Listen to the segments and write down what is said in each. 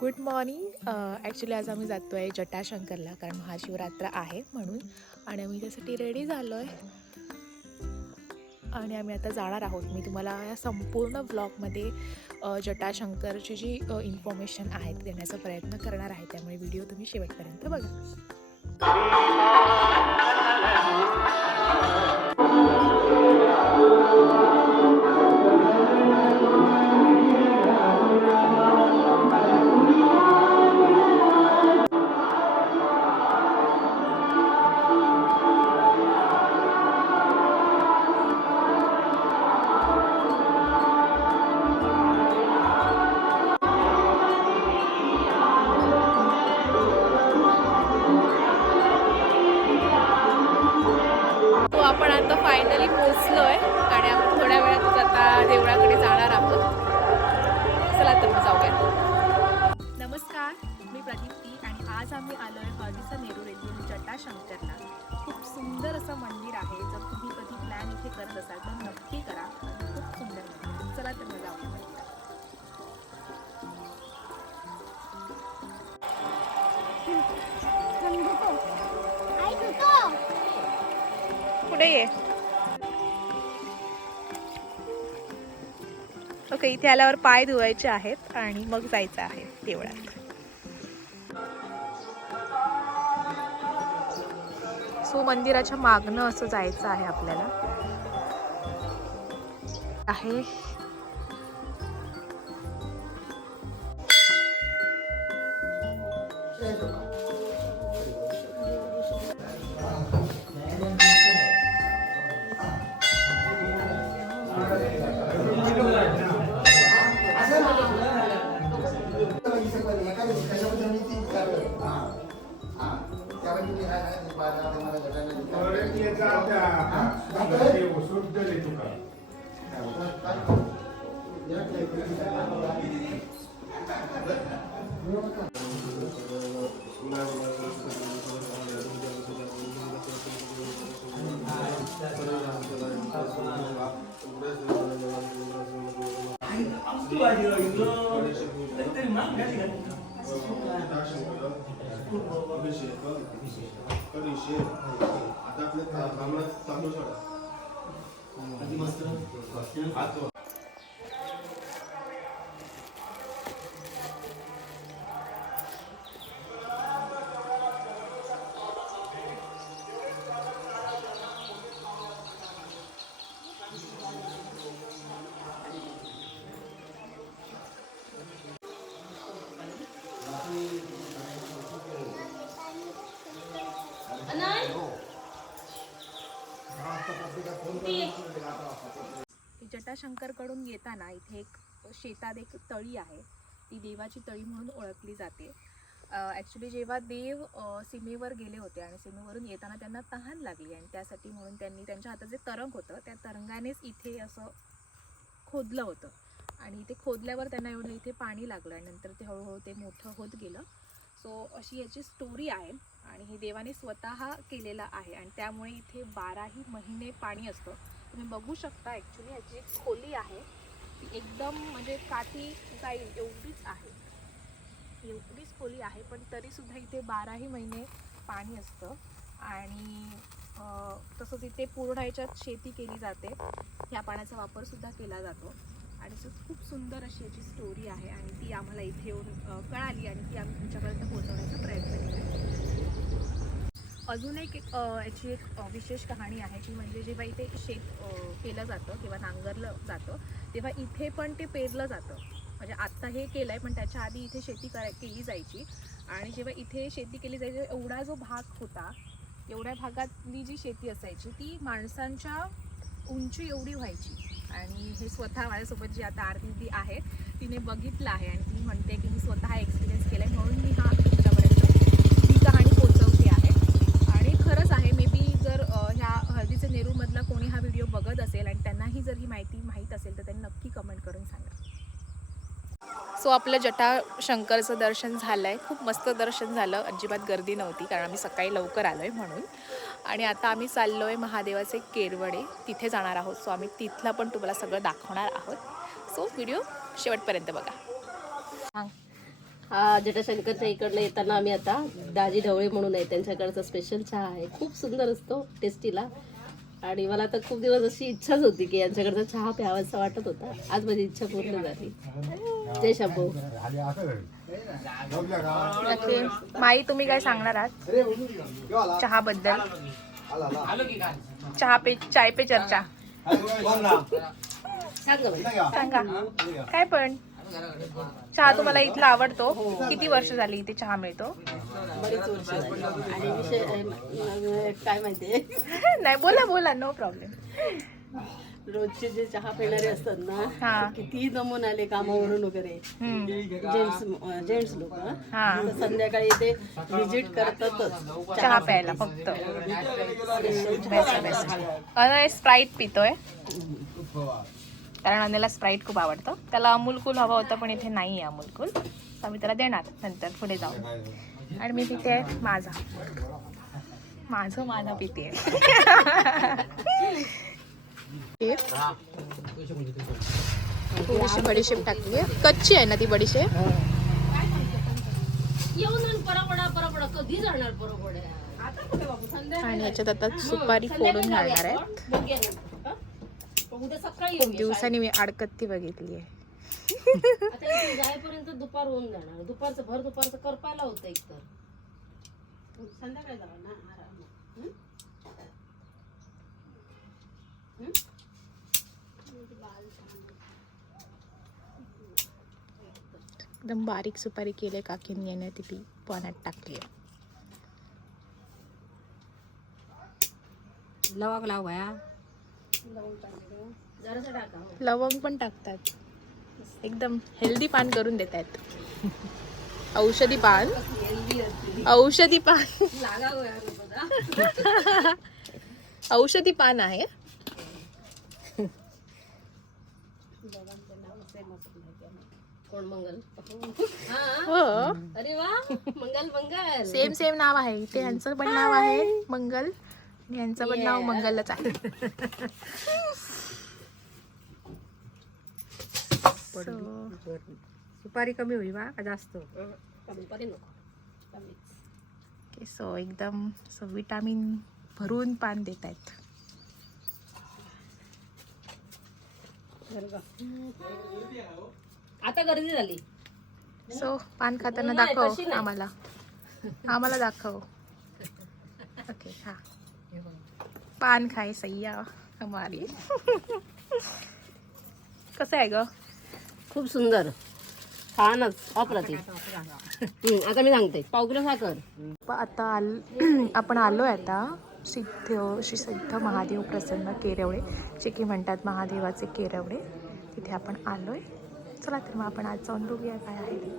Good morning. Actually आज आम्ही जातो आहे जटाशंकरला, कारण महाशिवरात्र आहे म्हणून. आणि आम्ही त्यासाठी रेडी झालो आहे आणि आम्ही आता जाणार आहोत. मी तुम्हाला या संपूर्ण ब्लॉगमध्ये जटाशंकरची जी इन्फॉर्मेशन आहे ती देण्याचा प्रयत्न करणार आहे, त्यामुळे व्हिडिओ तुम्ही शेवटपर्यंत बघा. आपण आता फायनली पोहोचलोय आणि आपण थोड्या वेळातच आता देवळाकडे जाणार आहोत. चला तर मग जाऊया. नमस्कार, मी प्रदीप्ती आणि आज आम्ही आलोय हळदीचा नेरूर येथील जटाशंकरला. खूप सुंदर असं मंदिर आहे. जर तुम्ही कधी प्लॅन इथे करत असाल तर नक्की करा. खूप सुंदर मंदिर. चला तर मग जाऊया. पुढे ये. ओके, इथे आल्यावर पाय धुवायचे आहेत आणि मग जायचं आहे देवळात. सो मंदिराच्या मागणं असं जायचं आहे आपल्याला. आहे जटाशंकरकडून येताना इथे एक शेतात एक तळी आहे. ती देवाची तळी म्हणून ओळखली जाते. ॲक्च्युली जेव्हा देव सीमेवर गेले होते आणि सीमेवरून येताना त्यांना तहान लागली आणि त्यासाठी म्हणून त्यांनी त्यांच्या हातात जे तरंग होतं त्या तरंगानेच इथे असं खोदलं होतं. आणि इथे खोदल्यावर त्यांना एवढं इथे पाणी लागलं आणि नंतर ते हळूहळू ते मोठं होत गेलं. सो अशी याची स्टोरी आहे आणि हे देवाने स्वतः केलेलं आहे आणि त्यामुळे इथे 12ही महिने पाणी असतं. तुम्ही बघू शकता. ॲक्च्युली ह्याची एक खोली आहे ती एकदम म्हणजे काठी जाईल एवढीच आहे, एवढीच खोली आहे, पण तरीसुद्धा इथे 12ही महिने पाणी असतं. आणि तसंच इथे पूर्ण ह्याच्यात शेती केली जाते. ह्या पाण्याचा वापरसुद्धा केला जातो आणि खूप सुंदर अशी याची स्टोरी आहे आणि ती आम्हाला इथे येऊन कळाली आणि ती आम्ही तुमच्यापर्यंत पोहोचवण्याचा प्रयत्न केला. अजून एक याची एक विशेष कहाणी आहे ती म्हणजे जेव्हा इथे शेत केलं जातं किंवा नांगरलं जातं तेव्हा इथे पण ते पेरलं जातं. म्हणजे आत्ता हे केलं आहे पण त्याच्या आधी इथे शेती केली जायची. आणि जेव्हा इथे शेती केली जायची एवढा जो भाग होता, एवढ्या भागातली जी शेती असायची ती माणसांच्या उंची एवढी व्हायची. आणि हे स्वतः माझ्यासोबत जी आता आरती आहे तिने बघितलं आहे आणि ती म्हणते की मी स्वतः एक्सपिरियन्स केला आहे म्हणून मी हा तुमच्यापर्यंत ही कहाणी पोचवली आहे. आणि खरंच आहे. मे बी जर ह्या हळदीचे नेरूरमधला कोणी हा व्हिडिओ बघत असेल आणि त्यांनाही जर ही माहिती माहीत असेल तर त्यांनी नक्की कमेंट करून सांगा. सो आपलं जटाशंकरचं दर्शन झालं आहे. खूप मस्त दर्शन झालं. अजिबात गर्दी नव्हती कारण आम्ही सकाळी लवकर आलो आहे म्हणून. आणि आता आम्ही चाललो आहे महादेवाचे केरवडे, तिथे जाणार आहोत. सो आम्ही तिथलं पण तुम्हाला सगळं दाखवणार आहोत. सो व्हिडिओ शेवटपर्यंत बघा. हा जटाशंकरच्या इकडनं येताना आम्ही आता दाजी ढवळे म्हणून आहे, त्यांच्याकडचा स्पेशल चहा आहे. खूप सुंदर असतो, टेस्टीला. आणि मला तर खूप दिवस अशी इच्छाच होती की यांच्याकडचा चहा प्यावासा वाटत होता. आज माझी इच्छा पूर्ण झाली. जय शंभू. नक्की. माई, तुम्ही काय सांगणार आहात चहाबद्दल? चाय पे चर्चा सांगा. काय पण चहा तुम्हाला इथला आवडतो? किती वर्ष झाली इथे चहा मिळतो? बरीच वर्ष झाली. आणि विषय काय माहितीये नाही, बोला, नो प्रॉब्लेम. रोजचे जे चहा पिणारे असतात हा. ना, कितीही दमून आले कामावरून वगैरे, जेंट्स लोक तर संध्याकाळी ते व्हिजिट करतातच चहा प्यायला फक्त. स्प्राईट पितोय कारण अनेला स्प्राईट खूप आवडतं. त्याला अमूल कूल हवा होता पण इथे नाही आहे अमूल कूल, तर मी त्याला देणार नंतर पुढे जाऊन. आणि मी पिते माझं पिते. थोडीशी बडीशेप टाकली आहे, कच्ची आहे ना ती बडीशेप. कधी जाणार आणि याच्यात आता सुपारी फोडून घालणार आहे. उद्या सकाळी खूप दिवसांनी मी अडकत्ती बघितली आहे. जायपर्यंत दुपार होऊन जाणार. दुपारचं भर दुपारचं करपायला होतं एक तर. संध्याकाळी जावा ना आराम. एकदम बारीक सुपारी केले काकींनी याने ती पाण्यात टाकली आहे. लवंग लाव भया. लवंग पण टाकतात. एकदम हेल्दी पान करून देत आहेत. औषधी पान औषधी पान आहे. कोण मंगल? हो, अरे वा, मंगल सेम नाव आहे. इथे यांचं पण नाव आहे मंगल, यांचं पण नाव मंगलच आहे. सुपारी कमी होई बा का जास्त? सो एकदम विटामिन भरून पान देत आहेत. आता गर्दी झाली. सो पान खाताना दाखव आम्हाला दाखव. ओके, हा पान खाय सय्या हमारी. कसं आहे ग? खूप सुंदर, छानच, अप्रतिम. आता मी सांगते, पाव किलो साखर. आता आपण आलोय आता श्री सिद्ध महादेव प्रसन्न केरवडे, जे की म्हणतात महादेवाचे केरवडे, तिथे आपण आलोय. चला तर मग आपण आज जाऊन बघूया काय आहे ते.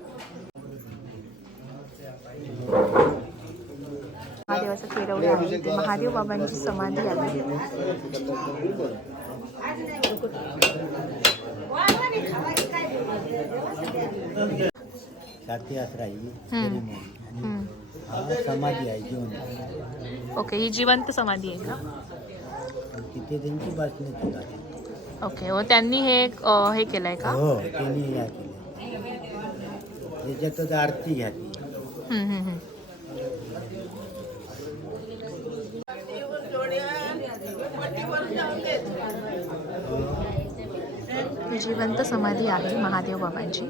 महादेवाचं केरवडे आहे ते महादेव बाबांची समाधी आहे. समाधी आहे जिवंत. ओके, ही जिवंत समाधी आहे का? तिथे त्यांची बसण्याची गाडी. ओके, हो त्यांनी हे केलंय का? हो, त्यांनी या केलं. त्याच्यातच आरती घ्यावी. जिवंत समाधी आहे महादेव बाबांची.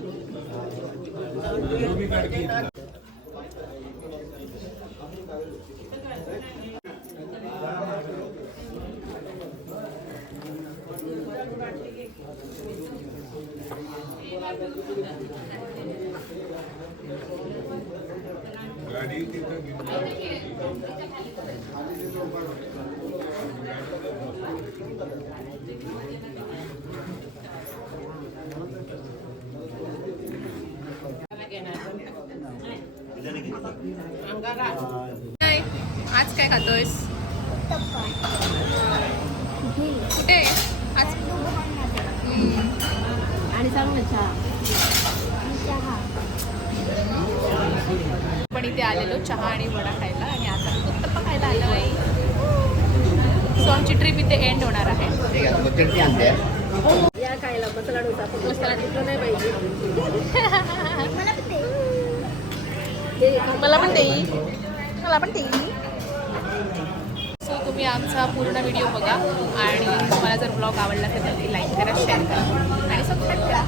आज काय खातोयस? कुठे आज? आणि सांग ना चहा. पण इथे आलेलो चहा आणि वडा खायला, आणि आता उत्तप्पा खायला आलो आहे. सो आमची ट्रिप इथे एंड होणार आहे. या खायला मसाला डोसा. मसाला तिथं नाही पाहिजे. मला पण देईल, मला पण देईल. सो तुम्ही आमचा पूर्ण व्हिडिओ बघा आणि तुम्हाला जर ब्लॉग आवडला तर नक्की लाईक करा, शेअर करा आणि सबस्क्राईब करा.